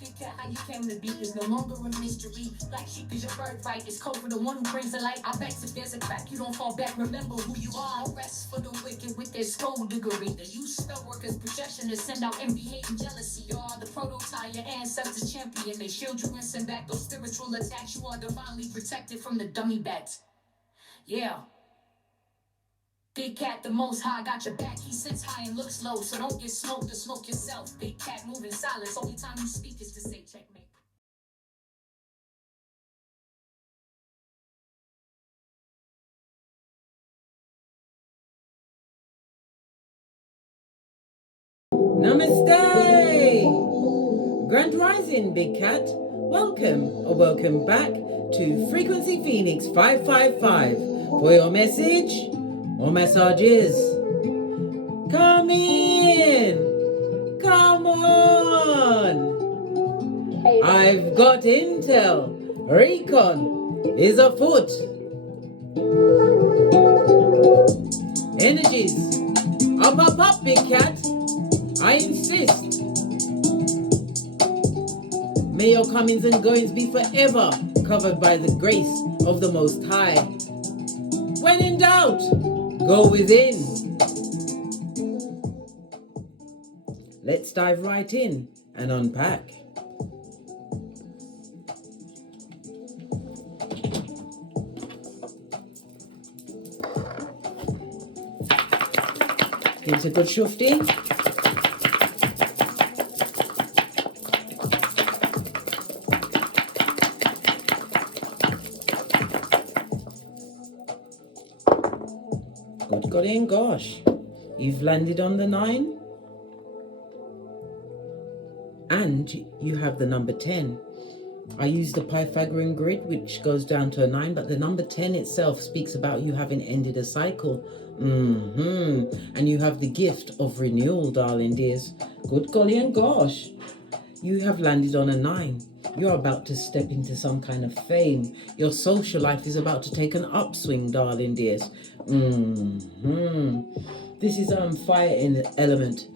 Big cat, how you came to be is no longer a mystery. Black sheep is your birthright. It's code for the one who brings the light. I bet if there's a crack, you don't fall back. Remember who you are. No rest for the wicked with their skullduggery. The use spell workers' projection to send out envy, hate, and jealousy. You are the prototype, your ancestors champion. They shield you and send back those spiritual attacks. You are divinely protected from the dummy bats. Yeah. Big cat, the most high, got your back. He sits high and looks low, so don't get smoked or smoke yourself. Big cat, moving silence. Only time you speak is to say checkmate. Namaste! Grand Rising, Big Cat. Welcome or welcome back to Frequency Phoenix 555 for your message or messages. Come in! Come on! I've got intel. Recon is afoot. Energies. Up, Big Cat. I insist. May your comings and goings be forever covered by the grace of the Most High. When in doubt, go within. Let's dive right in and unpack. Give it a good shufty. Got in, gosh. You've landed on the 9. And you have the number 10. I use the Pythagorean grid, which goes down to a 9, but the number 10 itself speaks about you having ended a cycle. And you have the gift of renewal, darling dears. Good golly and gosh. You have landed on a 9. You're about to step into some kind of fame. Your social life is about to take an upswing, darling dears. This is fire in the element.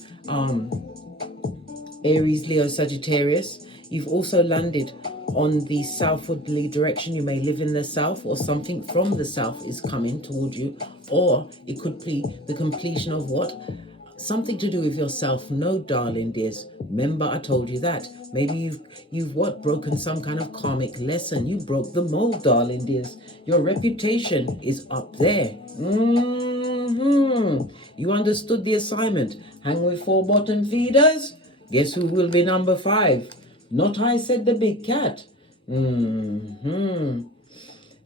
Aries, Leo, Sagittarius. You've also landed on the southwardly direction. You may live in the south, or something from the south is coming toward you, or it could be the completion of what? Something to do with your self-node, darling dears. Remember, I told you that. Maybe you've what? Broken some kind of karmic lesson. You broke the mold, darling dears. Your reputation is up there. You understood the assignment. Hang with 4 bottom feeders? Guess who will be number 5? Not I, said the big cat. The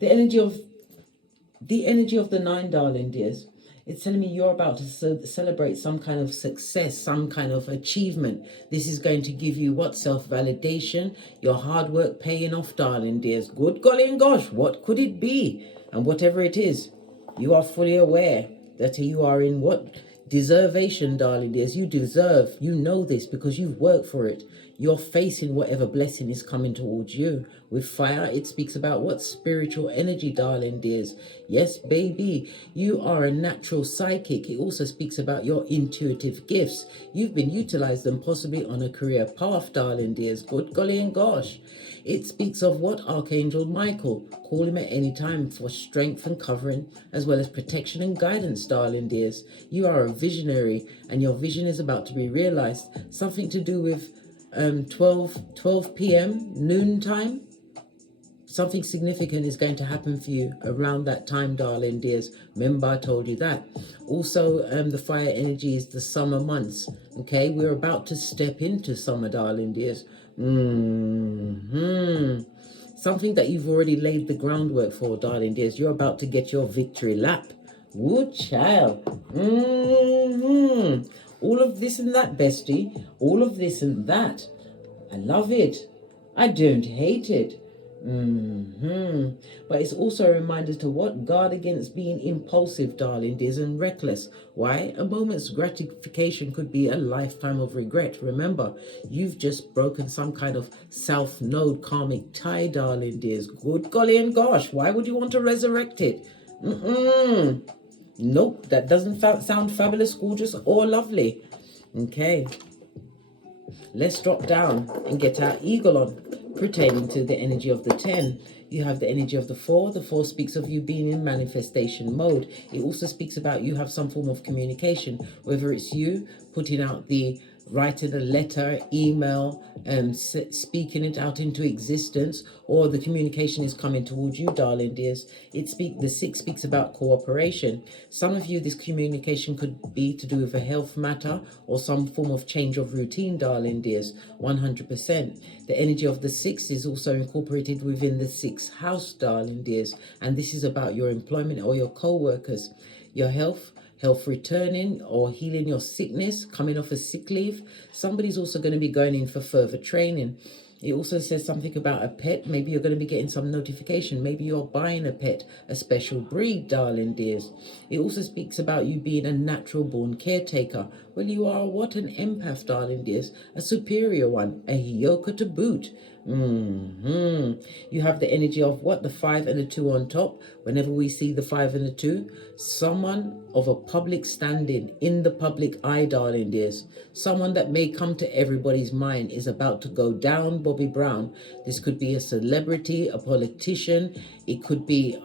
energy of the 9, darling dears. It's telling me you're about to celebrate some kind of success, some kind of achievement. This is going to give you what? Self-validation, your hard work paying off, darling dears. Good golly and gosh, what could it be? And whatever it is, you are fully aware that you are in what? Deservation, darling dears. You deserve. You know this because you've worked for it. You're facing whatever blessing is coming towards you. With fire, it speaks about what? Spiritual energy, darling dears. Yes, baby, you are a natural psychic. It also speaks about your intuitive gifts. You've been utilized them possibly on a career path, darling dears. Good golly and gosh. It speaks of what? Archangel Michael. Call him at any time for strength and covering, as well as protection and guidance, darling dears. You are a visionary, and your vision is about to be realized. Something to do with 12 p.m. noon time. Something significant is going to happen for you around that time, darling dears. Remember, I told you that. Also, the fire energy is the summer months. Okay, we're about to step into summer, darling dears. Something that you've already laid the groundwork for, darling dears. You're about to get your victory lap. Woo, child. All of this and that, bestie. All of this and that. I love it. I don't hate it. But it's also a reminder to what? Guard against being impulsive, darling dears, and reckless. Why? A moment's gratification could be a lifetime of regret. Remember, you've just broken some kind of self-node karmic tie, darling dears. Good golly and gosh, why would you want to resurrect it? Nope, that doesn't sound fabulous, gorgeous, or lovely. Okay. let's drop down and get our eagle on, pertaining to the energy of the 10. You have the energy of the 4. The 4 speaks of you being in manifestation mode. It also speaks about you have some form of communication, whether it's you putting out writing a letter, email, speaking it out into existence, or the communication is coming towards you, darling dears. The 6 speaks about cooperation. Some of you, this communication could be to do with a health matter or some form of change of routine, darling dears, 100%. The energy of the 6 is also incorporated within the 6th house, darling dears, and this is about your employment or your co-workers, your health returning or healing your sickness, coming off a sick leave. Somebody's also going to be going in for further training. It also says something about a pet. Maybe you're going to be getting some notification. Maybe you're buying a pet, a special breed, darling dears. It also speaks about you being a natural born caretaker. Well, you are what? An empath, darling dears. A superior one. A Hioka to boot. You have the energy of what? The 5 and the 2 on top. Whenever we see the 5 and the 2, someone of a public standing in the public eye, darling dears. Someone that may come to everybody's mind is about to go down, Bobby Brown. This could be a celebrity, a politician. It could be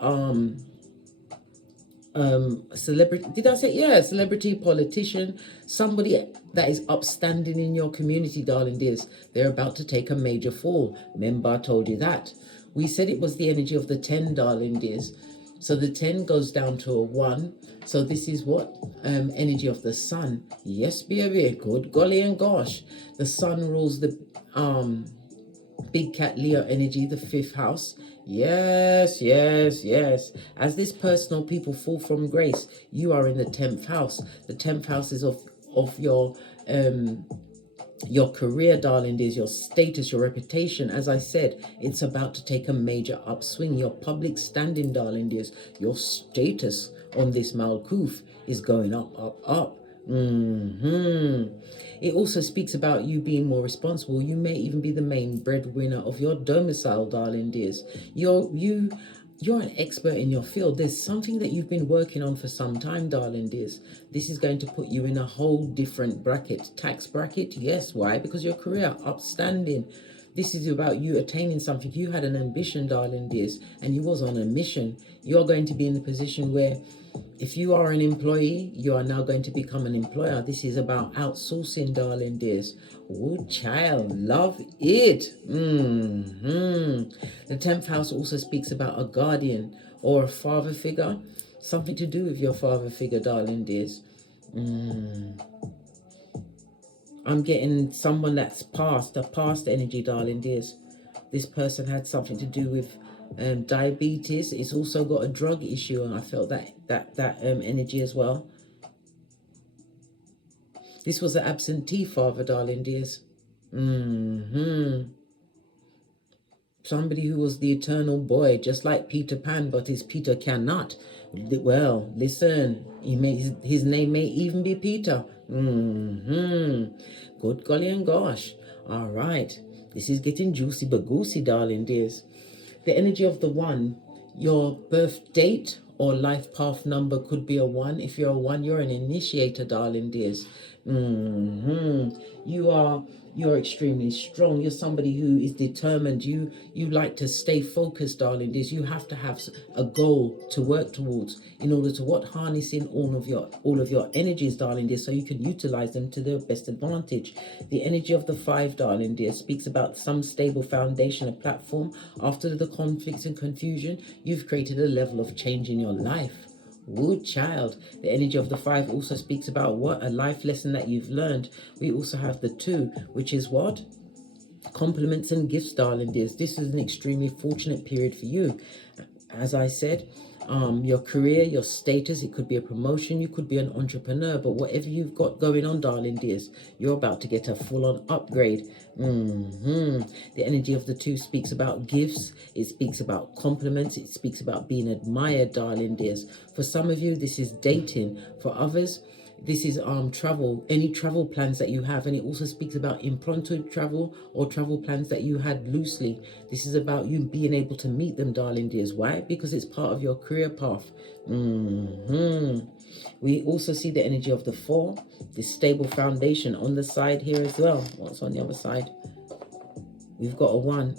celebrity, did I say? Yeah, celebrity, politician, somebody that is upstanding in your community, darling dears. They're about to take a major fall. Remember, I told you that. We said it was the energy of the 10, darling dears. So the 10 goes down to a 1. So this is what? Energy of the sun. Yes, baby. Good golly and gosh. The sun rules the big cat Leo energy, the 5th house. Yes. As this personal people fall from grace, you are in the 10th house. The 10th house is of your career, darling, is your status, your reputation. As I said, it's about to take a major upswing. Your public standing, darling, dears, your status on this Malkuth is going up. It also speaks about you being more responsible. You may even be the main breadwinner of your domicile, darling dears. You're an expert in your field. There's something that you've been working on for some time, darling dears. This is going to put you in a whole different bracket. Tax bracket, yes. Why? Because your career, upstanding. This is about you attaining something. You had an ambition, darling dears, and you was on a mission. You're going to be in the position where if you are an employee, you are now going to become an employer. This is about outsourcing, darling dears. Oh, child, love it. The 10th house also speaks about a guardian or a father figure. Something to do with your father figure, darling dears. I'm getting someone that's past, a past energy, darling dears. This person had something to do with diabetes. It's also got a drug issue, and I felt that energy as well. This was an absentee father, darling dears. Somebody who was the eternal boy, just like Peter Pan, but his Peter cannot. Well, listen, his name may even be Peter. Good golly and gosh. All right. This is getting juicy but goosey, darling dears. The energy of the 1, your birth date or life path number could be a 1. If you're a 1, you're an initiator, darling dears. You're extremely strong. You're somebody who is determined. You like to stay focused, darling dears. You have to have a goal to work towards in order to harness in all of your energies, darling dears, so you can utilize them to their best advantage. The energy of the 5, darling dear, speaks about some stable foundation, a platform. After the conflicts and confusion, you've created a level of change in your life. Good child. The energy of the 5 also speaks about what? A life lesson that you've learned. We also have the 2, which is what? Compliments and gifts, darling dears. This is an extremely fortunate period for you. As I said, your career, your status, it could be a promotion, you could be an entrepreneur, but whatever you've got going on, darling dears, you're about to get a full-on upgrade. The energy of the 2 speaks about gifts, it speaks about compliments, it speaks about being admired, darling dears. For some of you, this is dating. For others, This is travel, any travel plans that you have, and it also speaks about impromptu travel or travel plans that you had loosely. This is about you being able to meet them, darling dears. Why? Because it's part of your career path. We also see the energy of the 4, this stable foundation on the side here as well. What's on the other side? We've got a 1.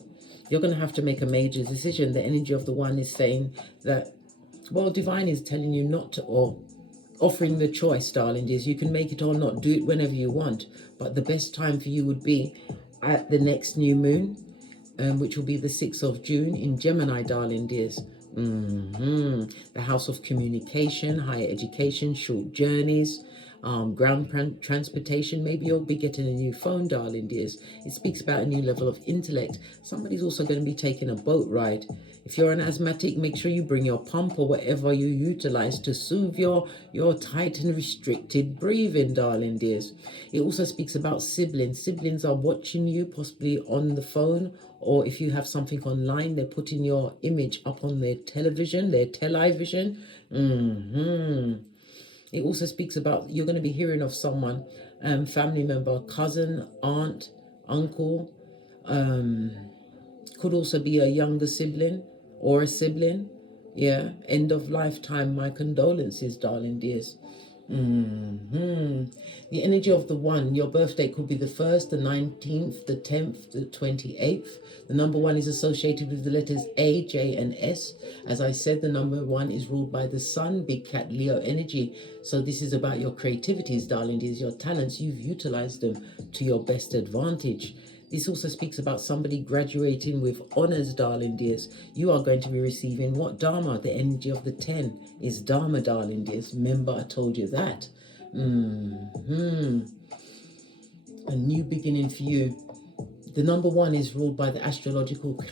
You're going to have to make a major decision. The energy of the 1 is saying that, well, divine is telling you not to, or offering the choice, darling dears. You can make it or not, do it whenever you want, but the best time for you would be at the next new moon, which will be the 6th of June in Gemini, darling dears. The house of communication, higher education, short journeys, ground transportation. Maybe you'll be getting a new phone, darling dears. It speaks about a new level of intellect. Somebody's also going to be taking a boat ride. If you're an asthmatic, make sure you bring your pump or whatever you utilize to soothe your tight and restricted breathing, darling dears. It also speaks about siblings. Siblings are watching you, possibly on the phone, or if you have something online, they're putting your image up on their television, their television. It also speaks about you're going to be hearing of someone, family member, cousin, aunt, uncle, could also be a younger sibling or a sibling. Yeah, end of lifetime, my condolences, darling dears. The energy of the 1, your birthday could be the 1st, the 19th, the 10th, the 28th. The number 1 is associated with the letters A, J, and S. As I said, the number 1 is ruled by the sun, big cat Leo energy. So this is about your creativities, darling dears, your talents. You've utilized them to your best advantage. This also speaks about somebody graduating with honors, darling dears. You are going to be receiving what? Dharma. The energy of the 10 is Dharma, darling dears. Remember, I told you that. A new beginning for you. The number 1 is ruled by the astrological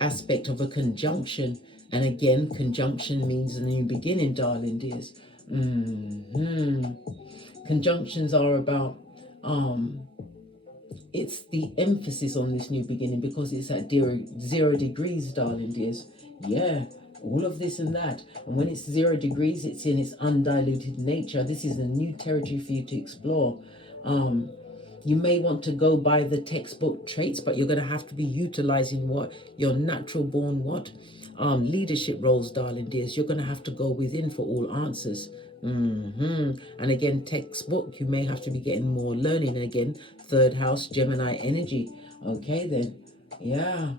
aspect of a conjunction. And again, conjunction means a new beginning, darling dears. Conjunctions are about... it's the emphasis on this new beginning because it's at 0 degrees, darling dears. Yeah, all of this and that. And when it's 0 degrees, it's in its undiluted nature. This is a new territory for you to explore. You may want to go by the textbook traits, but you're going to have to be utilizing what your natural born leadership roles, darling dears. You're going to have to go within for all answers. And again, textbook, you may have to be getting more learning. And again, 3rd house, Gemini energy. Okay, then, yeah.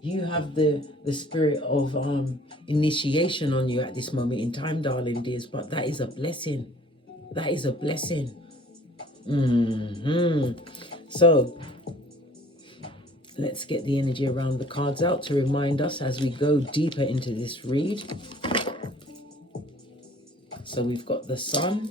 You have the spirit of initiation on you at this moment in time, darling dears. But that is a blessing. That is a blessing. So let's get the energy around the cards out to remind us as we go deeper into this read. So we've got the sun,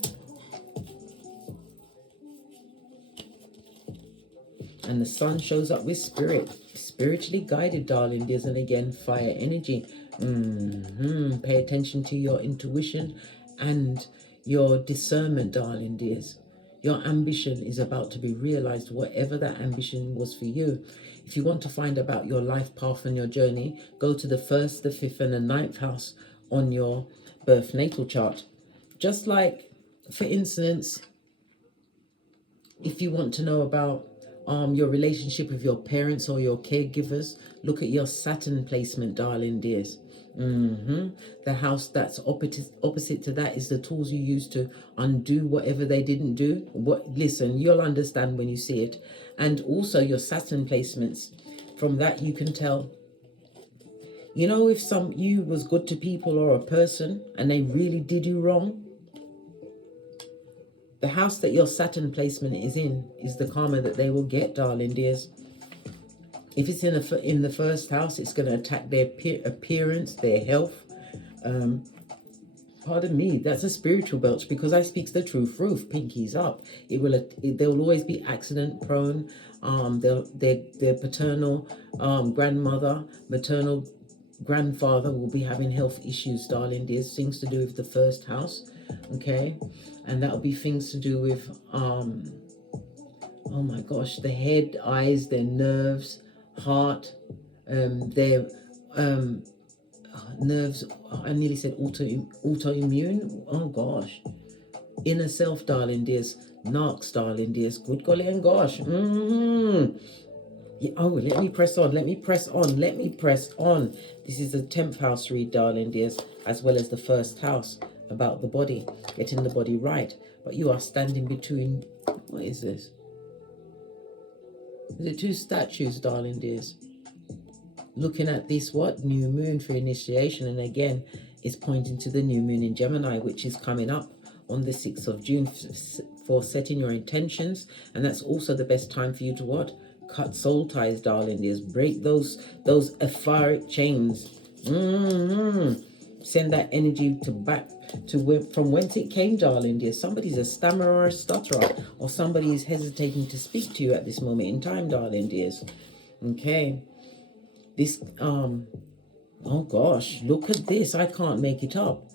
and the sun shows up with spirit, spiritually guided, darling dears. And again, fire energy. Pay attention to your intuition and your discernment, darling dears. Your ambition is about to be realized, whatever that ambition was for you. If you want to find about your life path and your journey, go to the 1st, the 5th, and the 9th house on your birth natal chart. Just like, for instance, if you want to know about your relationship with your parents or your caregivers, look at your Saturn placement, darling dears. The house that's opposite to that is the tools you use to undo whatever they didn't do. Listen, you'll understand when you see it. And also your Saturn placements. From that you can tell, you know, if you was good to people or a person and they really did you wrong, the house that your Saturn placement is in is the karma that they will get, darling dears. If it's in the 1st house, it's going to attack their appearance, their health. Pardon me, that's a spiritual belch because I speaks the truth. Roof, pinkies up. They will always be accident prone. Their paternal grandmother, maternal grandfather will be having health issues, darling dears. Things to do with the 1st house. Okay, and that'll be things to do with oh my gosh, the head, eyes, their nerves, heart, their nerves, I nearly said autoimmune. Oh gosh. Inner self, darling dears. Narcs, darling dears. Good golly and gosh. Yeah, oh, let me press on. Let me press on. Let me press on. This is the 10th house read, darling dears, as well as the first house about the body, getting the body right. But you are standing between, what is this? Is it two statues, darling dears? Looking at this, what? New moon for initiation. And again, it's pointing to the new moon in Gemini, which is coming up on the 6th of June for setting your intentions. And that's also the best time for you to what? Cut soul ties, darling dears. Break those etheric chains. Send that energy to back to from whence it came, darling dear. Somebody's a stammerer or a stutterer, or somebody is hesitating to speak to you at this moment in time, darling dears. Okay. This, oh gosh, look at this. I can't make it up.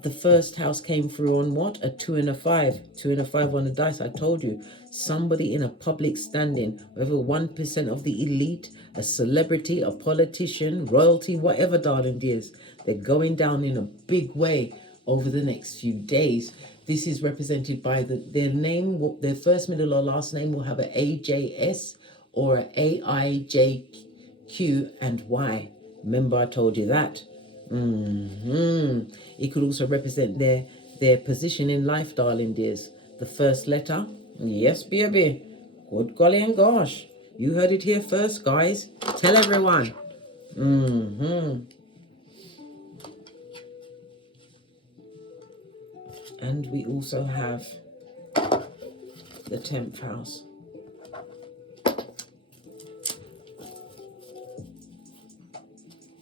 The first house came through on what? A 2 and a 5. 2 and a 5 on the dice. I told you, somebody in a public standing, over 1% of the elite, a celebrity, a politician, royalty, whatever, darling dears. They're going down in a big way over the next few days. This is represented by their name, their first, middle, or last name will have an AJS or an AIJQ and Y. Remember I told you that. It could also represent their position in life, darling dears. The first letter, yes, baby. Good golly and gosh. You heard it here first, guys. Tell everyone. And we also have the 10th house.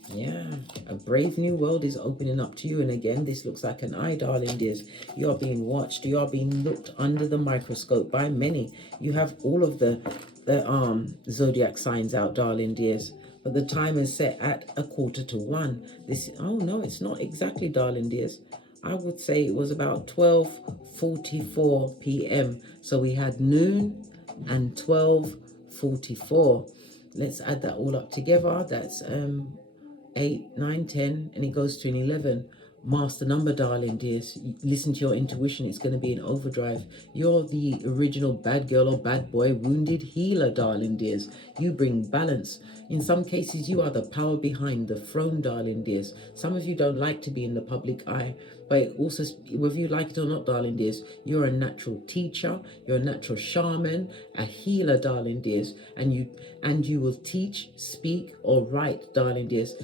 Yeah, a brave new world is opening up to you. And again, this looks like an eye, darling dears. You are being watched. You are being looked under the microscope by many. You have all of the zodiac signs out, darling dears. But the time is set at 1:45. This, oh no, it's not exactly, darling dears. I would say it was about 12:44 p.m. So we had noon and 12:44. Let's add that all up together. That's 8, 9, 10, and it goes to an 11. Master number, darling dears. Listen to your intuition. It's going to be an overdrive. You're the original bad girl or bad boy, wounded healer, darling dears. You bring balance. In some cases, you are the power behind the throne, darling dears. Some of you don't like to be in the public eye, but also, whether you like it or not, darling dears, you're a natural teacher. You're a natural shaman, a healer, darling dears, and you will teach, speak, or write, darling dears.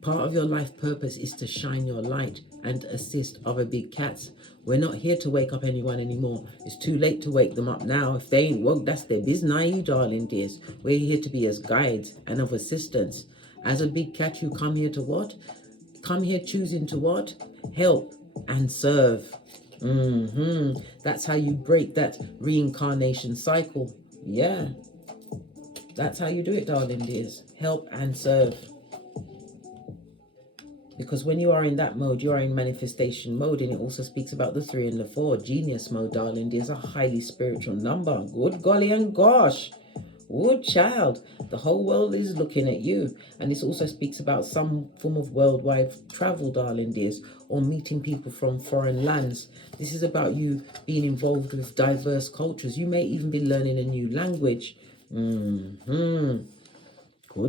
Part of your life purpose is to shine your light and assist other big cats. We're not here to wake up anyone anymore. It's too late to wake them up now. If they ain't woke, that's their business, you darling dears. We're here to be as guides and of assistance. As a big cat, you come here to what? Come here choosing to what? Help and serve. That's how you break that reincarnation cycle. Yeah. That's how you do it, darling dears. Help and serve. Because when you are in that mode, you are in manifestation mode. And it also speaks about the 3 and the 4. Genius mode, darling. There's a highly spiritual number. Good golly and gosh. Good child. The whole world is looking at you. And this also speaks about some form of worldwide travel, darling dears, or meeting people from foreign lands. This is about you being involved with diverse cultures. You may even be learning a new language. Good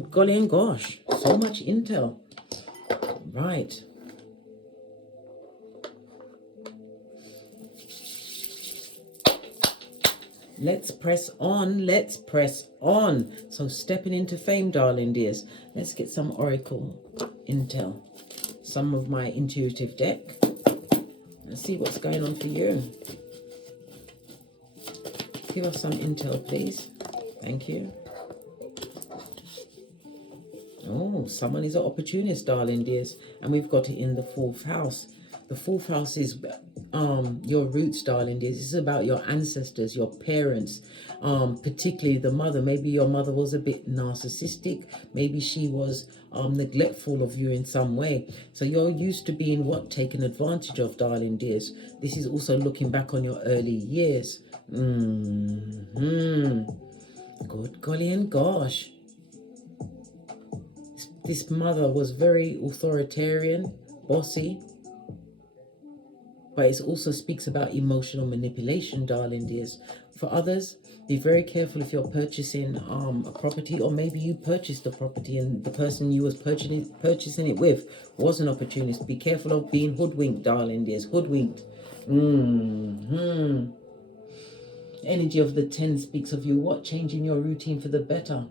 golly and gosh. So much intel. Right. Let's press on. Let's press on. So stepping into fame, darling dears. Let's get some oracle intel. Some of my intuitive deck. Let's see what's going on for you. Give us some intel, please. Thank you. Oh, someone is an opportunist, darling dears. And we've got it in the 4th house. The 4th house is your roots, darling dears. This is about your ancestors, your parents, particularly the mother. Maybe your mother was a bit narcissistic. Maybe she was neglectful of you in some way. So you're used to being what? Taken advantage of, darling dears. This is also looking back on your early years. Good golly and gosh. This mother was very authoritarian, bossy, but it also speaks about emotional manipulation, darling dears. For others, be very careful if you're purchasing a property, or maybe you purchased the property and the person you was purchasing it with was an opportunist. Be careful of being hoodwinked, darling dears. Hoodwinked. Energy of the 10 speaks of you what? Changing your routine for the better.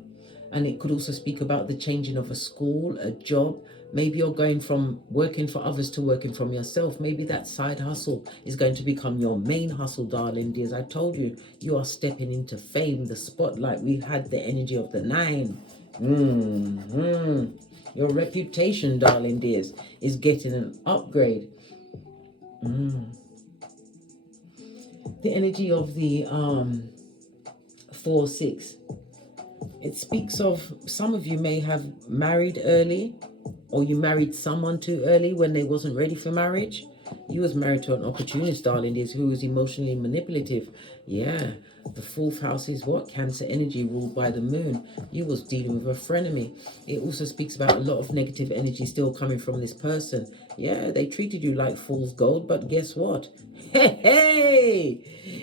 And it could also speak about the changing of a school, a job. Maybe you're going from working for others to working from yourself. Maybe that side hustle is going to become your main hustle, darling dears. I told you, you are stepping into fame, the spotlight. We've had the energy of the 9. Your reputation, darling dears, is getting an upgrade. The energy of the 4-6. It speaks of some of you may have married early, or you married someone too early when they wasn't ready for marriage. You was married to an opportunist, darling dears, who was emotionally manipulative. Yeah, the 4th house is what? Cancer energy ruled by the moon. You was dealing with a frenemy. It also speaks about a lot of negative energy still coming from this person. Yeah, they treated you like fool's gold, but guess what? Hey,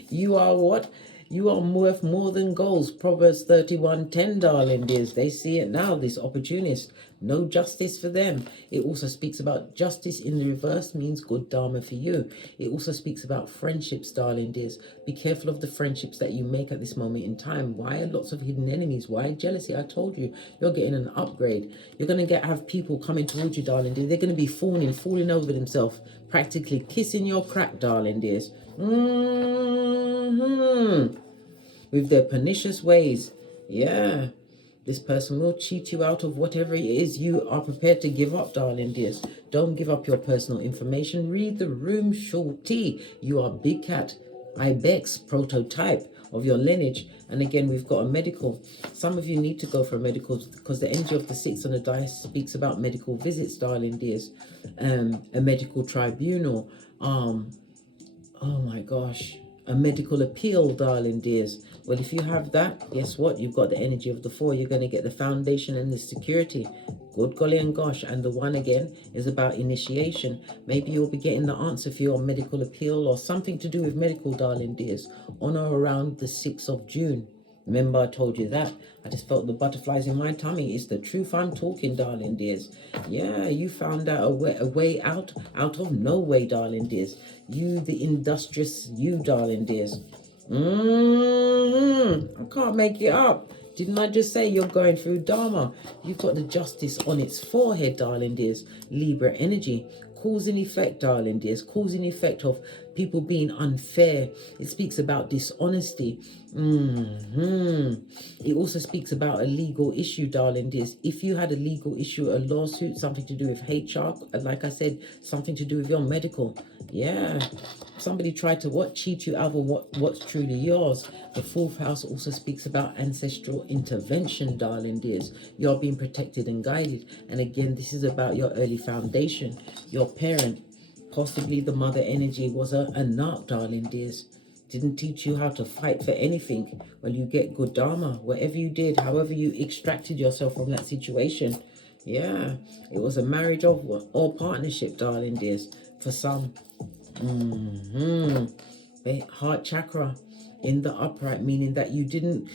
you are what? You are worth more than gold. Proverbs 31:10, darling dears. They see it now, this opportunist. No justice for them. It also speaks about justice in the reverse means good dharma for you. It also speaks about friendships, darling dears. Be careful of the friendships that you make at this moment in time. Why lots of hidden enemies? Why jealousy? I told you, you're getting an upgrade. You're going to have people coming towards you, darling dears. They're going to be falling over themselves, practically kissing your crack, darling dears. With their pernicious ways. Yeah, this person will cheat you out of whatever it is you are prepared to give up, darling dears. Don't give up your personal information. Read the room, shorty. You are big cat, ibex, prototype of your lineage. And again, we've got a medical. Some of you need to go for a medical because the energy of the 6 on the dice speaks about medical visits, darling dears. A medical tribunal. Oh my gosh. A medical appeal, darling dears. Well, if you have that, guess what? You've got the energy of the 4. You're going to get the foundation and the security. Good golly and gosh. And the 1 again is about initiation. Maybe you'll be getting the answer for your medical appeal or something to do with medical, darling dears, on or around the 6th of June. Remember I told you that? I just felt the butterflies in my tummy. It's the truth I'm talking, darling dears. Yeah, you found out a way out of no way, darling dears. You, the industrious you, darling dears. I can't make it up. Didn't I just say you're going through Dharma? You've got the justice on its forehead, darling dears. Libra energy. Cause and effect, darling dears. Cause and effect of people being unfair. It speaks about dishonesty. It also speaks about a legal issue, darling dears. If you had a legal issue, a lawsuit, something to do with HR, like I said, something to do with your medical. Yeah. Somebody tried to cheat you out of what's truly yours. The 4th house also speaks about ancestral intervention, darling dears. You're being protected and guided. And again, this is about your early foundation. Your parent, possibly the mother energy, was a narc, darling dears. Didn't teach you how to fight for anything. Well, you get good dharma. Whatever you did, however you extracted yourself from that situation. Yeah, it was a marriage or partnership, darling dears, for some. Heart chakra in the upright, meaning that you didn't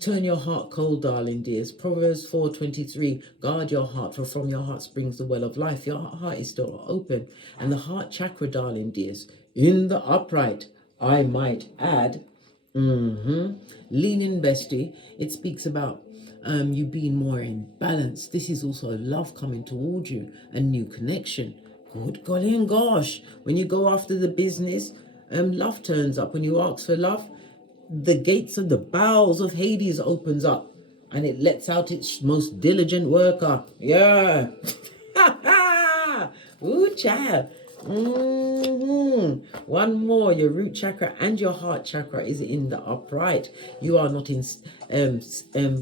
turn your heart cold, darling dears. Proverbs 4:23, guard your heart, for from your heart springs the well of life. Your heart is still open. And the heart chakra, darling dears, in the upright, I might add, leaning bestie, it speaks about you being more in balance. This is also love coming towards you, a new connection. Good golly and gosh, when you go after the business, love turns up. When you ask for love, the gates of the bowels of Hades opens up and it lets out its most diligent worker. Yeah. Ooh, child. One more, your root chakra and your heart chakra is in the upright. You are not in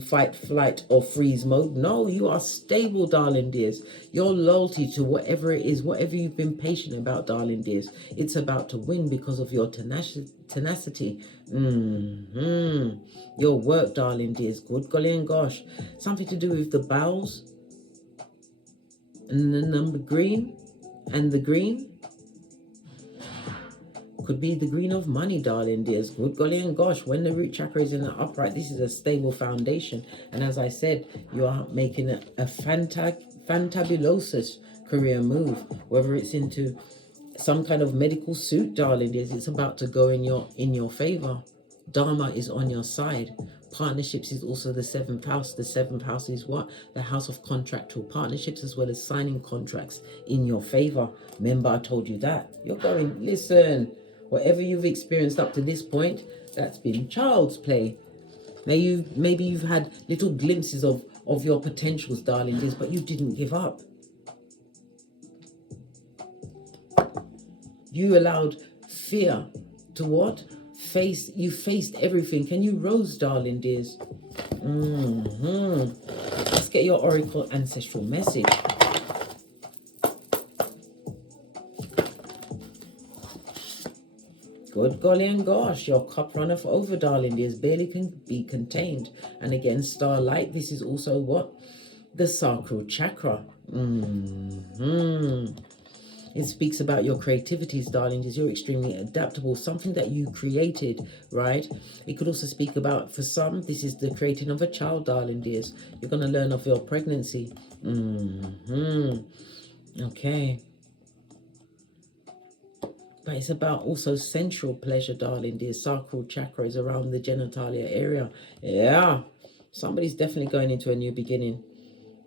fight, flight, or freeze mode. No, you are stable, darling dears. Your loyalty to whatever it is, whatever you've been patient about, darling dears, it's about to win because of your tenacity tenacity. Your work, darling dears, good golly and gosh. Something to do with the bowels and the number green and the green. Could be the green of money, darling dears. Good golly and gosh, when the root chakra is in the upright, this is a stable foundation. And as I said, you are making a fantabulosus career move, whether it's into some kind of medical suit, darling dears. It's about to go in your favor. Dharma is on your side. Partnerships is also the 7th house. The 7th house is what? The house of contractual partnerships, as well as signing contracts in your favor. Remember, I told you that. You're going, listen, whatever you've experienced up to this point, that's been child's play. Maybe you've had little glimpses of your potentials, darling dears, but you didn't give up. You allowed fear to what? You faced everything, and you rose, darling dears. Let's get your oracle ancestral message. Good golly and gosh, your cup runneth over, darling dears, barely can be contained. And again, starlight, this is also what? The sacral chakra. It speaks about your creativities, darling dears. You're extremely adaptable, something that you created, right? It could also speak about, for some, this is the creating of a child, darling dears. You're going to learn of your pregnancy. Okay. But it's about also sensual pleasure, darling dear. Sacral chakra is around the genitalia area. Yeah, somebody's definitely going into a new beginning.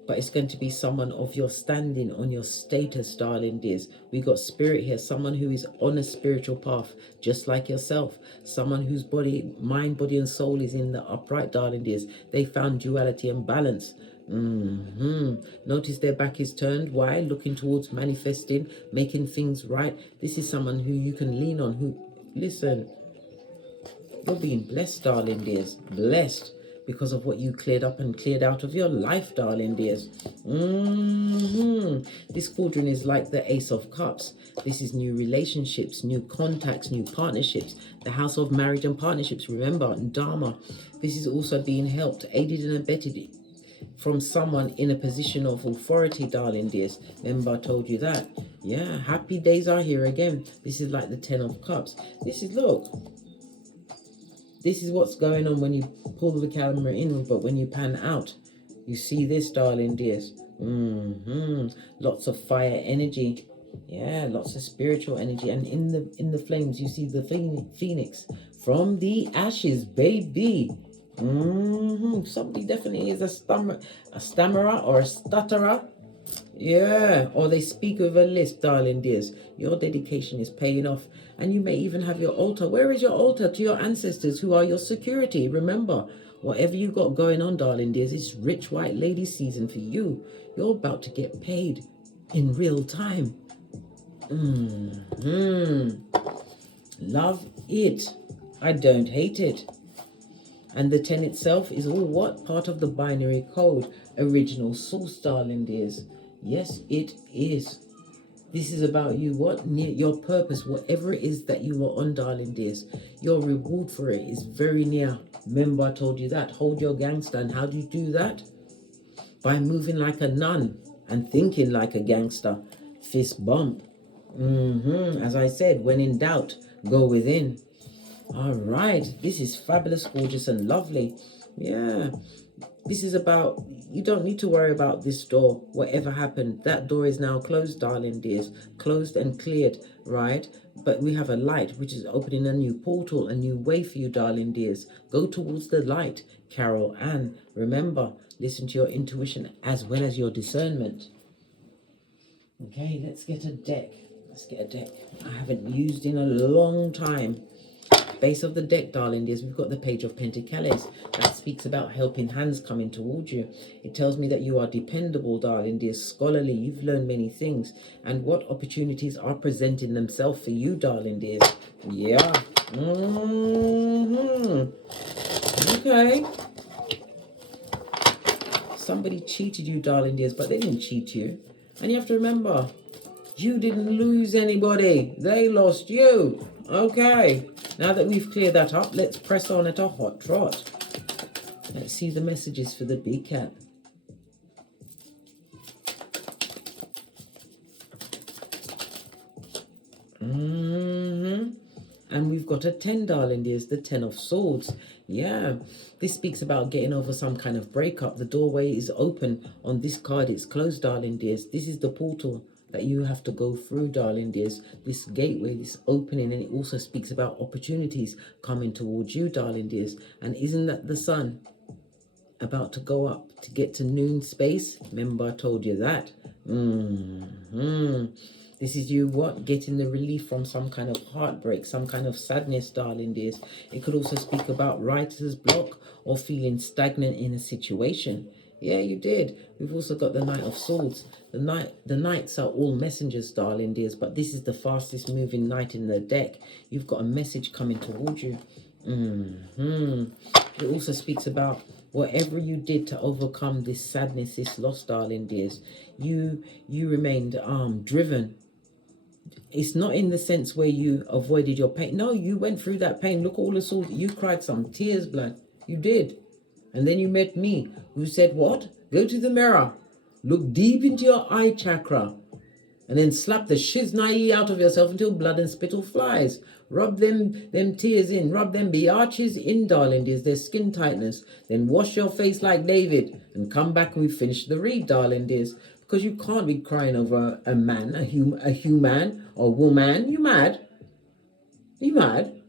But it's going to be someone of your standing, on your status, darling dears. We got spirit here, someone who is on a spiritual path, just like yourself. Someone whose body, mind, body, and soul is in the upright, darling dears. They found duality and balance. Notice their back is turned. Why? Looking towards manifesting, making things right. This is someone who you can lean on. Who, listen, you're being blessed, darling dears. Blessed because of what you cleared up and cleared out of your life, darling dears. This cauldron is like the Ace of Cups. This is new relationships, new contacts, new partnerships. The house of marriage and partnerships, remember, Dharma. This is also being helped, aided and abetted from someone in a position of authority, darling dears. Remember, I told you that. Yeah, happy days are here again. This is like the 10 of Cups. This is, look, this is what's going on when you pull the camera in, but when you pan out, you see this, darling dears. Lots of fire energy. Yeah, lots of spiritual energy. And in the flames, you see the phoenix from the ashes, baby. Somebody definitely is a stammerer or a stutterer. Yeah, or they speak with a lisp, darling dears. Your dedication is paying off. And you may even have your altar. Where is your altar? To your ancestors who are your security. Remember, whatever you got going on, darling dears, it's rich white lady season for you. You're about to get paid in real time. Love it. I don't hate it. And the 10 itself is all what? Part of the binary code. Original source, darling dears. Yes, it is. This is about you, what? Your purpose, whatever it is that you are on, darling dears. Your reward for it is very near. Remember, I told you that. Hold your gangster. And how do you do that? By moving like a nun and thinking like a gangster. Fist bump. As I said, when in doubt, go within. All right. This is fabulous, gorgeous, and lovely. Yeah. This is about, you don't need to worry about this door. Whatever happened, that door is now closed, darling dears. Closed and cleared, right? But we have a light, which is opening a new portal, a new way for you, darling dears. Go towards the light, Carol Ann. Remember, listen to your intuition as well as your discernment. Okay, let's get a deck. Let's get a deck I haven't used in a long time. Base of the deck, darling dears, we've got the Page of Pentacles. That speaks about helping hands coming towards you. It tells me that you are dependable, darling dears, scholarly. You've learned many things. And what opportunities are presenting themselves for you, darling dears? Yeah. Okay. Somebody cheated you, darling dears, but they didn't cheat you. And you have to remember, you didn't lose anybody. They lost you. Okay. Now that we've cleared that up, let's press on at a hot trot. Let's see the messages for the big cat. And we've got a 10, darling dears, the 10 of swords. Yeah, this speaks about getting over some kind of breakup. The doorway is open. On this card, it's closed, darling dears. This is the portal that you have to go through, darling dears. This gateway, this opening, and it also speaks about opportunities coming towards you, darling dears. And isn't that the sun about to go up to get to noon space? Remember I told you that. This is you, what? Getting the relief from some kind of heartbreak, some kind of sadness, darling dears. It could also speak about writer's block or feeling stagnant in a situation. Yeah, you did. We've also got the Knight of Swords. The knights are all messengers, darling dears, but this is the fastest moving knight in the deck. You've got a message coming towards you. It also speaks about whatever you did to overcome this sadness, this loss, darling dears. You remained driven. It's not in the sense where you avoided your pain. No, you went through that pain. Look, all the swords. You cried some tears, blood. You did. And then you met me, who said, what? Go to the mirror. Look deep into your eye chakra. And then slap the shiznai out of yourself until blood and spittle flies. Rub them tears in. Rub them biatches in, darling dears. Their skin tightness. Then wash your face like David. And come back and we finish the read, darling dears. Because you can't be crying over a man, a human or woman. You mad? You mad?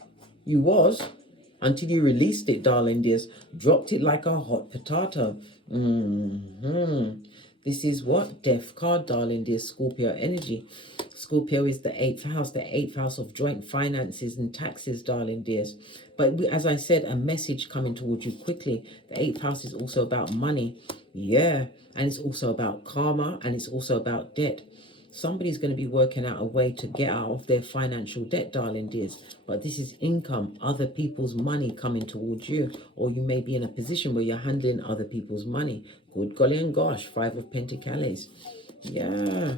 You was. Until you released it, darling dears. Dropped it like a hot potato. This is what? Death card, darling dears. Scorpio energy. Scorpio is the 8th house. The 8th house of joint finances and taxes, darling dears. But as I said, a message coming towards you quickly. The 8th house is also about money. Yeah. And it's also about karma. And it's also about debt. Somebody's going to be working out a way to get out of their financial debt, darling dears. But this is income, other people's money coming towards you. Or you may be in a position where you're handling other people's money. Good golly and gosh, 5 of Pentacles. Yeah,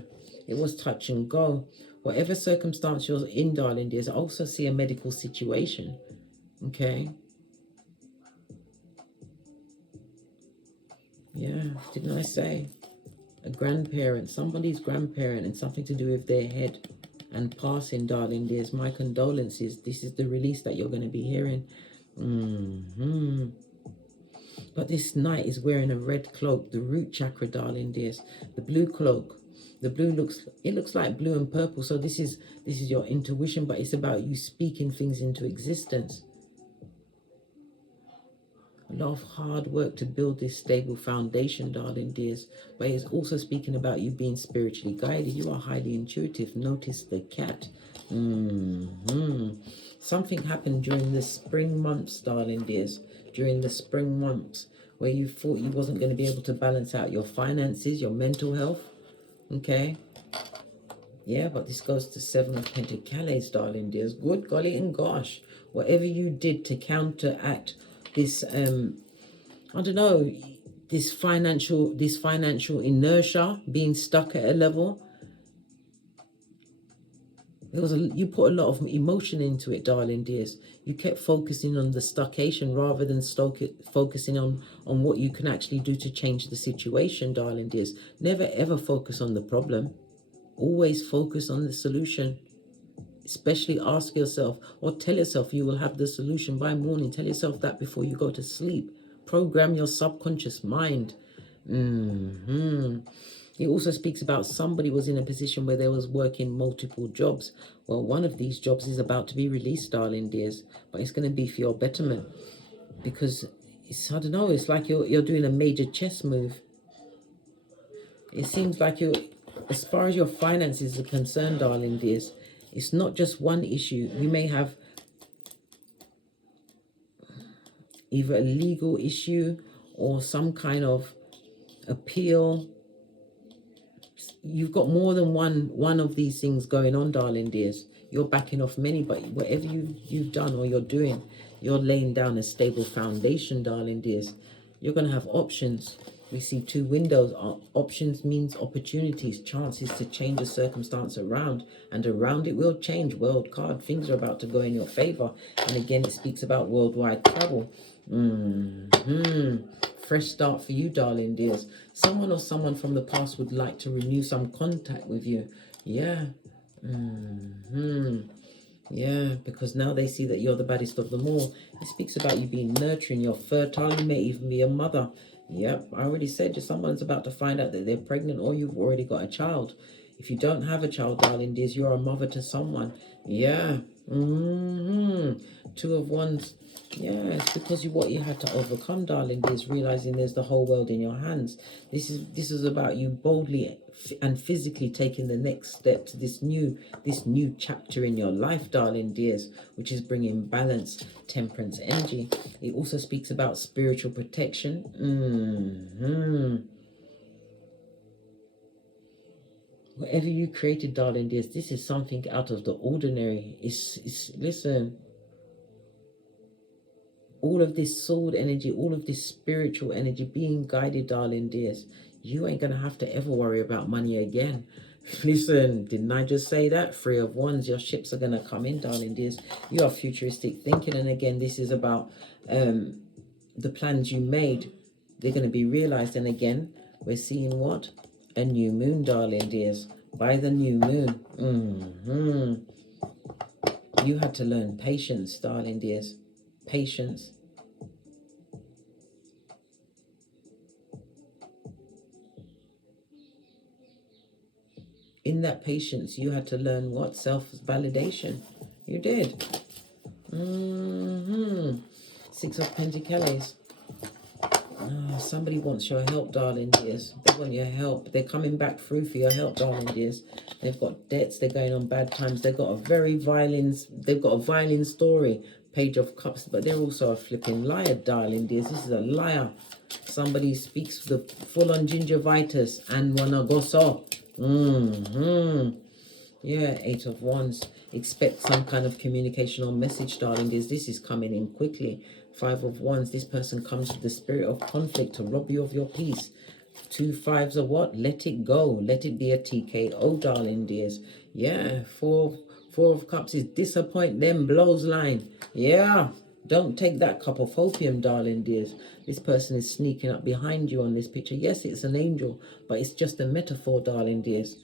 it was touch and go. Whatever circumstance you're in, darling dears, I also see a medical situation. Okay. Yeah, didn't I say? A grandparent, somebody's grandparent, and something to do with their head and passing, darling dears. My condolences. This is the release that you're going to be hearing. But this knight is wearing a red cloak, the root chakra, darling dears. The blue cloak, the blue looks like blue and purple. So this is your intuition, but it's about you speaking things into existence. A lot of hard work to build this stable foundation, darling dears. But it's also speaking about you being spiritually guided. You are highly intuitive. Notice the cat. Something happened during the spring months, darling dears. During the spring months, where you thought you wasn't going to be able to balance out your finances, your mental health. Okay. Yeah, but this goes to 7 of Pentacles, darling dears. Good golly and gosh. Whatever you did to counteract this I don't know, this financial inertia, being stuck at a level, you put a lot of emotion into it, darling dears. You kept focusing on the stuckation rather than focusing on what you can actually do to change the situation, darling dears. Never ever focus on the problem, always focus on the solution. Especially ask yourself or tell yourself you will have the solution by morning. Tell yourself that before you go to sleep. Program your subconscious mind. It also speaks about somebody was in a position where they was working multiple jobs. Well, one of these jobs is about to be released, darling dears. But it's going to be for your betterment. Because, it's, I don't know, it's like you're doing a major chess move. It seems like as far as your finances are concerned, darling dears, it's not just one issue. You may have either a legal issue or some kind of appeal. You've got more than one of these things going on, darling dears. You're backing off many, but whatever you've done or you're doing, you're laying down a stable foundation, darling dears. You're going to have options. We see 2 windows. Options means opportunities, chances to change a circumstance around, and around it will change. World card, things are about to go in your favor. And again, it speaks about worldwide travel. Fresh start for you, darling dears. Someone or someone from the past would like to renew some contact with you. Yeah. Yeah, because now they see that you're the baddest of them all. It speaks about you being nurturing, you're fertile, you may even be a mother. Yep, I already said someone's about to find out that they're pregnant, or you've already got a child. If you don't have a child, darling dears, you're a mother to someone. Yeah. 2 of Wands. Yeah, it's because you what you had to overcome, darling dears, realizing there's the whole world in your hands. This is about you boldly and physically taking the next step to this new chapter in your life, darling dears, which is bringing balance, temperance energy. It also speaks about spiritual protection. Whatever you created, darling dears, this is something out of the ordinary. It's listen, all of this sword energy, all of this spiritual energy being guided, darling dears, you ain't gonna have to ever worry about money again. Listen, didn't I just say that? 3 of Wands, your ships are gonna come in, darling dears. You have futuristic thinking, and again, this is about the plans you made. They're gonna be realized, and again, we're seeing what? A new moon, darling dears. By the new moon, you had to learn patience, darling dears. Patience. In that patience, you had to learn what? Self-validation. You did. 6 of Pentacles. Somebody wants your help, darling dears. They want your help. They're coming back through for your help, darling dears. They've got debts. They're going on bad times. They've got a violin story. Page of Cups, but they're also a flipping liar, darling dears. This is a liar. Somebody speaks the full-on gingivitis and wanna go so. Yeah, 8 of Wands. Expect some kind of communication or message, darling dears. This is coming in quickly. 5 of Wands. This person comes with the spirit of conflict to rob you of your peace. 2 5s of what? Let it go. Let it be a TKO, darling dears. Yeah, 4 of Cups is disappoint them, blows line. Yeah, don't take that cup of opium, darling dears. This person is sneaking up behind you on this picture. Yes, it's an angel, but it's just a metaphor, darling dears.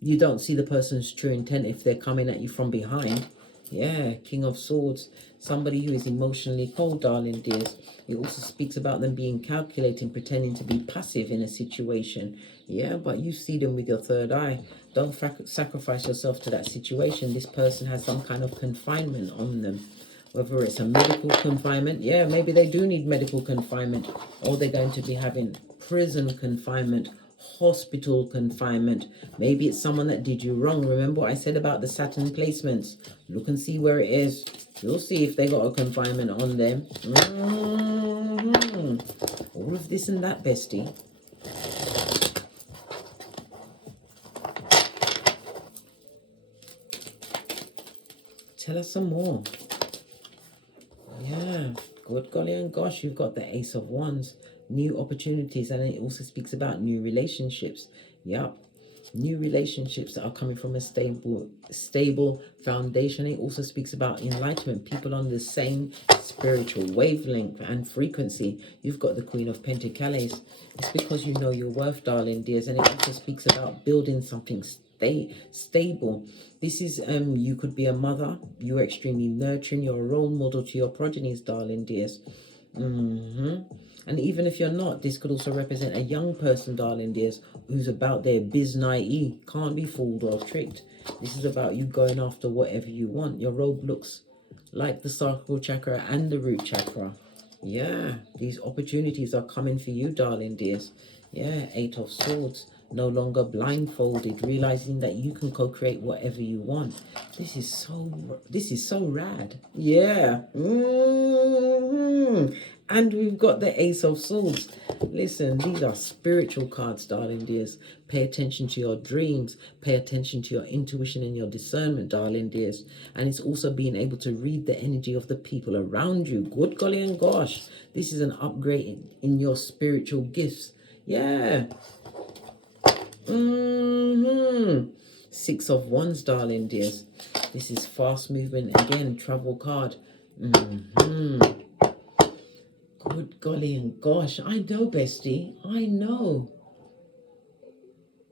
You don't see the person's true intent if they're coming at you from behind. Yeah, King of Swords. Somebody who is emotionally cold, darling dears. It also speaks about them being calculating, pretending to be passive in a situation. Yeah, but you see them with your third eye. Don't sacrifice yourself to that situation. This person has some kind of confinement on them. Whether it's a medical confinement, yeah, maybe they do need medical confinement, or they're going to be having prison confinement, hospital confinement. Maybe it's someone that did you wrong. Remember what I said about the Saturn placements? Look and see where it is. You'll see if they got a confinement on them. All of this and that, bestie. Tell us some more. Yeah, good golly and gosh, you've got the Ace of Wands. New opportunities, and it also speaks about new relationships. Yep, new relationships that are coming from a stable foundation. It also speaks about enlightenment, people on the same spiritual wavelength and frequency. You've got the Queen of Pentacles. It's because you know your worth, darling dears, and it also speaks about building something stable. This is you could be a mother. You're extremely nurturing. You're a role model to your progenies, darling dears. And even if you're not, this could also represent a young person, darling dears, who's about their biz-naive, can't be fooled or tricked. This is about you going after whatever you want. Your robe looks like the sacral chakra and the root chakra. Yeah, these opportunities are coming for you, darling dears. Yeah, 8 of Swords. No longer blindfolded, realizing that you can co-create whatever you want. This is so rad. Yeah. And we've got the Ace of Swords. Listen, these are spiritual cards, darling dears. Pay attention to your dreams. Pay attention to your intuition and your discernment, darling dears. And it's also being able to read the energy of the people around you. Good golly and gosh. This is an upgrade in your spiritual gifts. Yeah. 6 of Wands, darling dears. This is fast movement again, travel card. Good golly and gosh, I know, bestie, I know.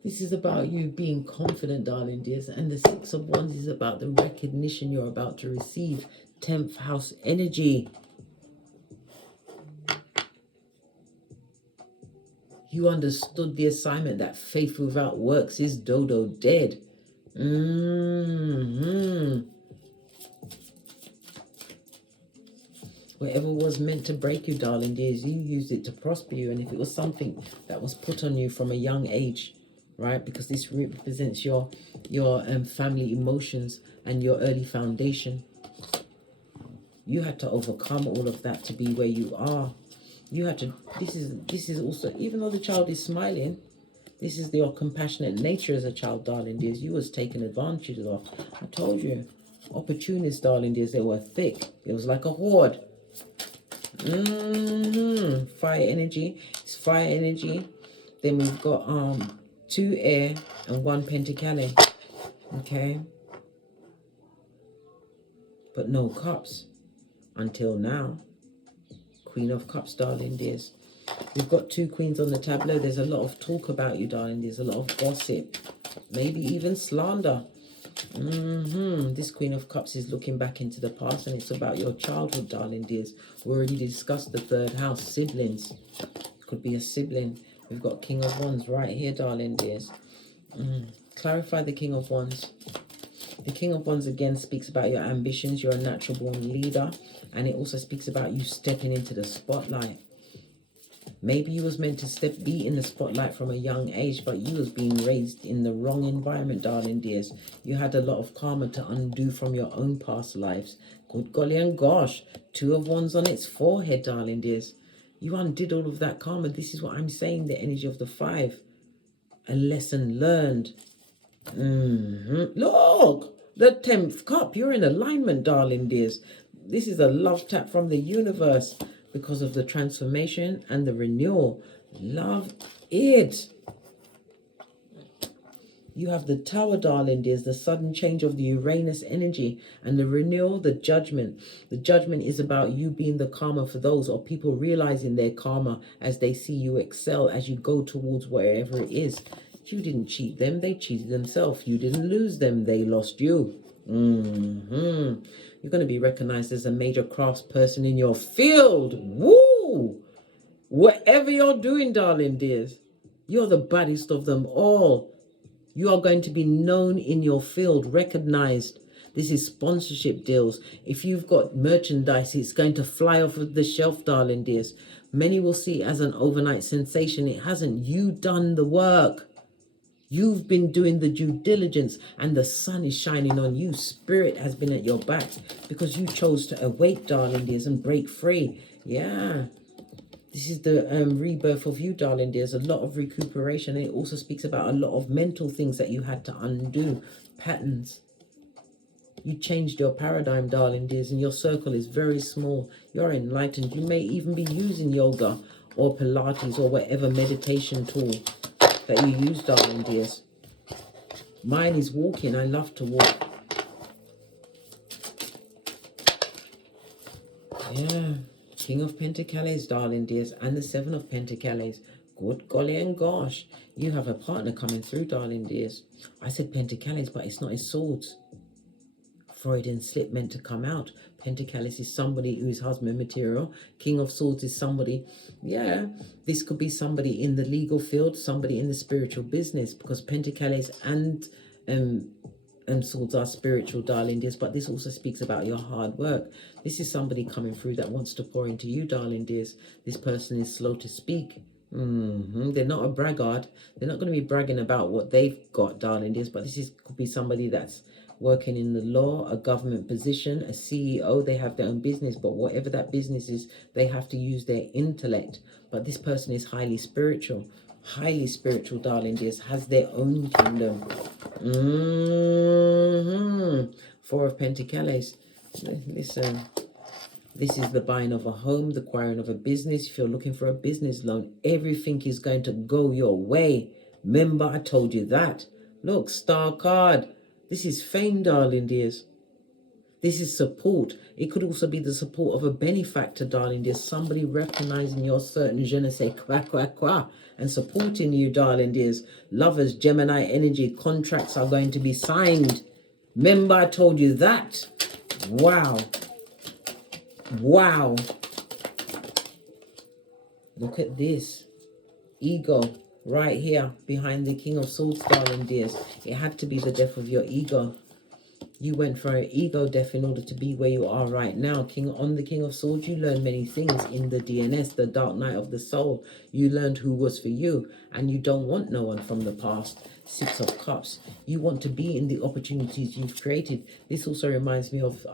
This is about you being confident, darling dears, and the 6 of Wands is about the recognition you're about to receive. 10th house energy. You understood the assignment that faith without works is dodo dead. Whatever was meant to break you, darling dears, you used it to prosper you. And if it was something that was put on you from a young age, right, because this represents your family emotions and your early foundation, you had to overcome all of that to be where you are. You had to, this is also, even though the child is smiling, this is your compassionate nature as a child, darling dears. You was taken advantage of. I told you, opportunists, darling dears, they were thick. It was like a horde. Fire energy. It's fire energy. Then we've got 2 air and 1 pentacale. Okay. But no cups until now. Queen of Cups, darling dears. We've got 2 queens on the tableau. There's a lot of talk about you, darling. There's a lot of gossip. Maybe even slander. This Queen of Cups is looking back into the past, and it's about your childhood, darling dears. We already discussed the 3rd house, siblings. Could be a sibling. We've got King of Wands right here, darling dears. Clarify the King of Wands. The King of Wands again speaks about your ambitions. You're a natural born leader, and it also speaks about you stepping into the spotlight. Maybe you was meant to be in the spotlight from a young age, but you was being raised in the wrong environment, darling dears. You had a lot of karma to undo from your own past lives. Good golly and gosh. 2 of Wands on its forehead, darling dears. You undid all of that karma. This is what I'm saying, the energy of the 5. A lesson learned. Look, the 10th cup. You're in alignment, darling dears. This is a love tap from the universe because of the transformation and the renewal. Love it. You have the Tower, darling dears, the sudden change of the Uranus energy, and the renewal, the judgment. The judgment is about you being the karma for those, or people realizing their karma as they see you excel, as you go towards wherever it is. You didn't cheat them, they cheated themselves. You didn't lose them, they lost you. You're going to be recognized as a major craftsperson in your field. Woo! Whatever you're doing, darling dears, you're the baddest of them all. You are going to be known in your field, recognized. This is sponsorship deals. If you've got merchandise, it's going to fly off of the shelf, darling dears. Many will see it as an overnight sensation. It hasn't. You done the work. You've been doing the due diligence, and the sun is shining on you. Spirit has been at your back because you chose to awake, darling dears, and break free. Yeah. This is the rebirth of you, darling dears. A lot of recuperation. And it also speaks about a lot of mental things that you had to undo. Patterns. You changed your paradigm, darling dears, and your circle is very small. You're enlightened. You may even be using yoga or Pilates or whatever meditation tool that you use, darling dears. Mine is walking. I love to walk. Yeah. King of Pentacles, darling dears, and the 7 of Pentacles. Good golly and gosh. You have a partner coming through, darling dears. I said Pentacles, but it's not his swords. Freudian slip meant to come out. Pentacles is somebody who is husband material. King of Swords is somebody, yeah, this could be somebody in the legal field, somebody in the spiritual business, because Pentacles and swords are spiritual, darling dears, but this also speaks about your hard work. This is somebody coming through that wants to pour into you, darling dears. This person is slow to speak. They're not a braggart. They're not going to be bragging about what they've got, darling dears, but could be somebody that's working in the law, a government position, a CEO. They have their own business, but whatever that business is, they have to use their intellect. But this person is highly spiritual, darling dears, has their own kingdom. 4 of Pentacles. Listen, This is the buying of a home, the acquiring of a business. If you're looking for a business loan, everything is going to go your way. Remember, I told you that. Look, star card. This is fame, darling dears. This is support. It could also be the support of a benefactor, darling dears. Somebody recognizing your certain je ne sais quoi and supporting you, darling dears. Lovers, Gemini energy, contracts are going to be signed. Remember, I told you that. Wow. Wow. Look at this. Ego right here behind the King of Swords, darling dears. It had to be the death of your ego. You went for an ego death in order to be where you are right now. On the King of Swords, you learned many things in the DNS, the Dark Night of the Soul. You learned who was for you, and you don't want no one from the past. Six of Cups. You want to be in the opportunities you've created. This also reminds me of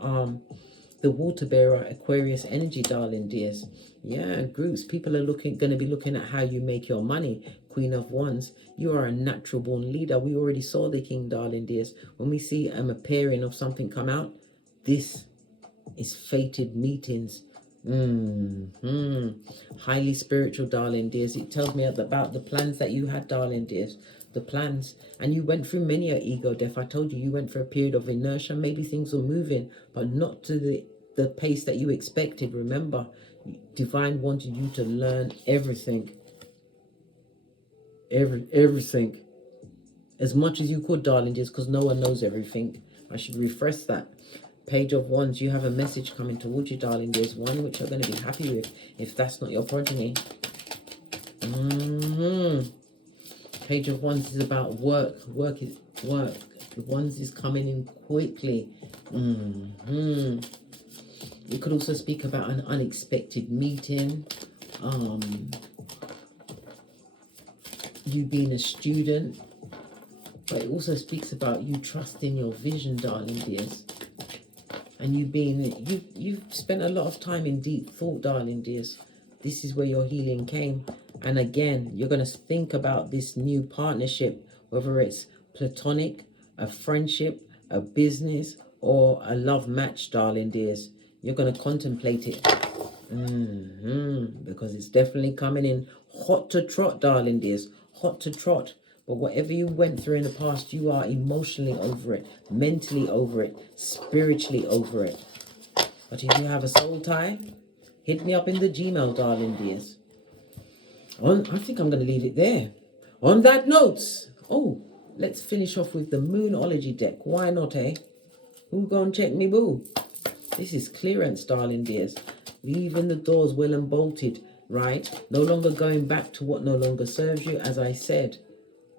the water bearer Aquarius energy, darling dears. Yeah, groups. People are going to be looking at how you make your money. Queen of Wands. You are a natural born leader. We already saw the king, darling dears. When we see a pairing of something come out, this is fated meetings. Highly spiritual, darling dears. It tells me about the plans that you had, darling dears. The plans. And you went through many a ego death. I told you, you went for a period of inertia. Maybe things were moving, but not to the pace that you expected. Remember, divine wanted you to learn everything. Everything. As much as you could, darling dears, because no one knows everything. I should refresh that. Page of Wands, you have a message coming towards you, darling dears. One which you're going to be happy with, if that's not your progeny. Page of Wands is about work. Work is work. The Wands is coming in quickly. You could also speak about an unexpected meeting. You being a student. But it also speaks about you trusting your vision, darling dears. And you've spent a lot of time in deep thought, darling dears. This is where your healing came. And again, you're going to think about this new partnership, whether it's platonic, a friendship, a business, or a love match, darling dears. You're going to contemplate it. Because it's definitely coming in hot to trot, darling dears. Hot to trot. But whatever you went through in the past, you are emotionally over it, mentally over it, spiritually over it. But if you have a soul tie, hit me up in the Gmail, darling dears. I think I'm going to leave it there. On that note, let's finish off with the Moonology deck. Why not, eh? Who gonna check me, boo? This is clearance, darling dears. Leaving the doors well and bolted, right? No longer going back to what no longer serves you. As I said,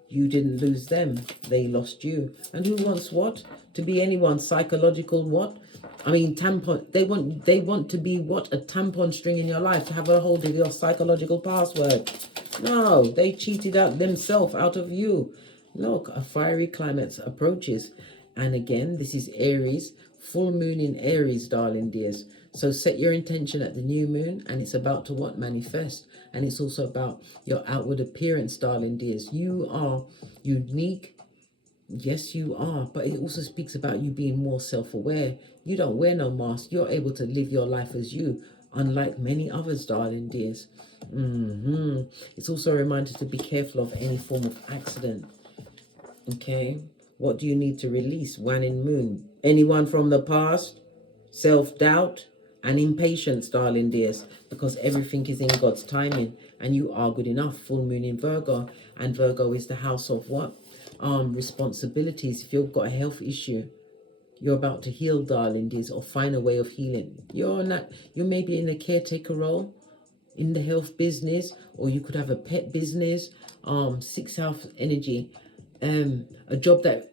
you didn't lose them. They lost you. And who wants what? To be anyone's psychological what? I mean, tampon. They want to be what? A tampon string in your life, to have a hold of your psychological password. No, they cheated out themselves out of you. Look, a fiery climate approaches. And again, this is Aries, full moon in Aries, darling dears. So set your intention at the new moon, and it's about to what? Manifest. And it's also about your outward appearance, darling dears. You are unique. Yes, you are. But it also speaks about you being more self-aware. You don't wear no mask. You're able to live your life as you, unlike many others, darling dears. It's also a reminder to be careful of any form of accident. Okay. What do you need to release? Wan in moon. Anyone from the past? Self-doubt and impatience, darling dears, because everything is in God's timing, and you are good enough. Full moon in Virgo, and Virgo is the house of what? Responsibilities. If you've got a health issue, you're about to heal, darling dears, or find a way of healing. You may be in a caretaker role in the health business, or you could have a pet business. Sixth house energy. A job that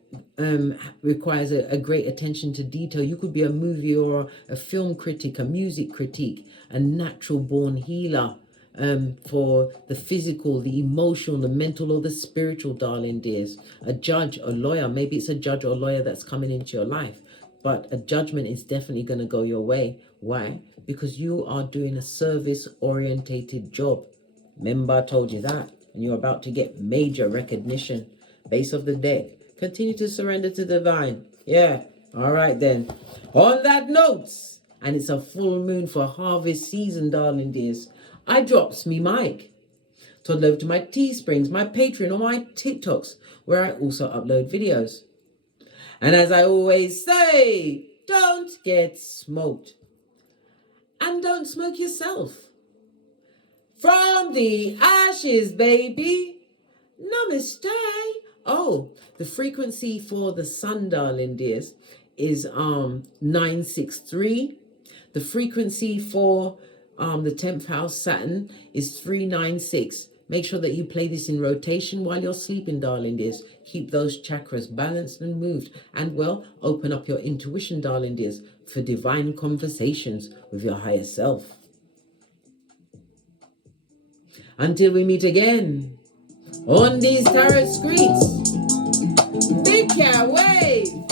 requires a great attention to detail. You could be a movie or a film critic, a music critique, a natural born healer for the physical, the emotional, the mental, or the spiritual, darling dears. A judge, a lawyer. Maybe it's a judge or a lawyer that's coming into your life, but a judgment is definitely going to go your way. Why? Because you are doing a service orientated job. Remember, I told you that, and you're about to get major recognition. Base of the deck. Continue to surrender to divine. Yeah. All right then. On that note, and it's a full moon for harvest season, darling dears, I drops me mic. Toddle over to my Teesprings, my Patreon, or my TikToks, where I also upload videos. And as I always say, don't get smoked. And don't smoke yourself. From the ashes, baby. Namaste. Oh, the frequency for the sun, darling dears, is 963. The frequency for the 10th house Saturn is 396. Make sure that you play this in rotation while you're sleeping, darling dears. Keep those chakras balanced and moved. And, well, open up your intuition, darling dears, for divine conversations with your higher self. Until we meet again on these tarot streets, big cat wave.